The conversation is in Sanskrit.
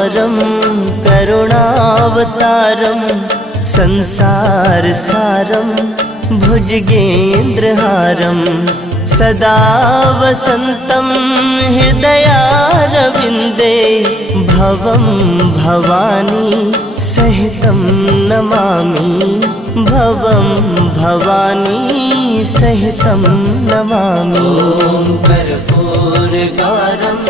गौरं करुणावतारं संसारसारं भुजगेन्द्रहारं सदा वसन्तं हृदयारविन्दे भवं भवानी सहितं नमामि भवं भवानी सहितं नमामि। कर्पूरगारं